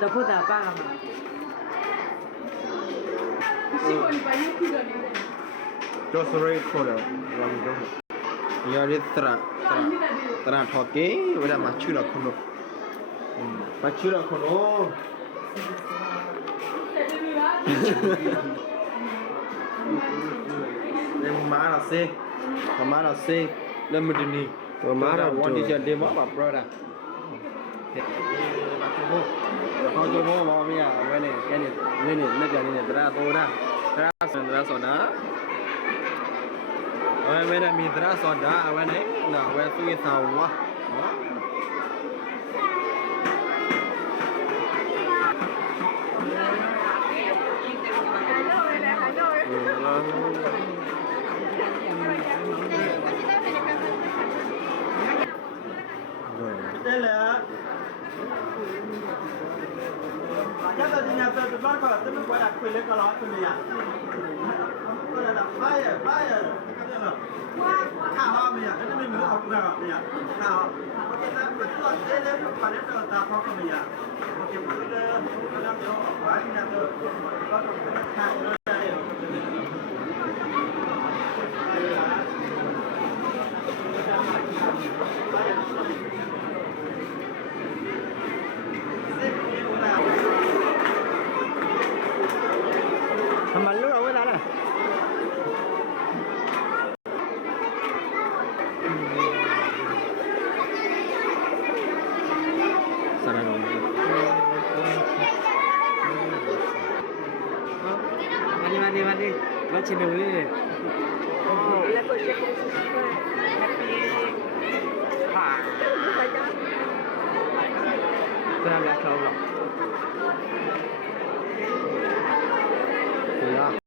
dopo da Parma. Grocery corner เรามีด้วยยาริตระตระทอเก้เวลามาชื่อเราคนนู้มาชื่อเราคนโอ้เนี่ยมาเราเซ่มาเราเซ่เริ่มมาดูนี่มาเราวันที่จะเดโมแบบเราได้มาจูโม่เขาจูโม่มาไม่อะเว้ยเนี่ยแค่นี้ไม่เกินนี่ตระโตนะตระสดนะเว้ยมีตระสดนะเว้ยเนี่ยน่ะเว้ยสุยสาวะได้แล้วยัดตัวนี้ตัวตัวร้อนก็ตัวไม่กว่าอยากคุยเล็กก็ร้อนตัวนี้อ่ะก็ระดับไฟก็เนี่ยเนาะข้าวมีอ่ะก็ไม่เหมือนออกแบบเนี่ยข้าวโอเคนะเป็นตัวเล่นๆผ่านตัวตาพอก็มีอ่ะโอเคพูดเลยก็แล้วเดี๋ยวออกไปเนี่ยตัวก็ต้องเป็นข้าวเลยทำมันรู้เอาไว้แล้วนะสารนองมาดิมาชิมดูดิแล้วก็เช็คผ่าจะทำอะไรเขาหรอเดี๋ยว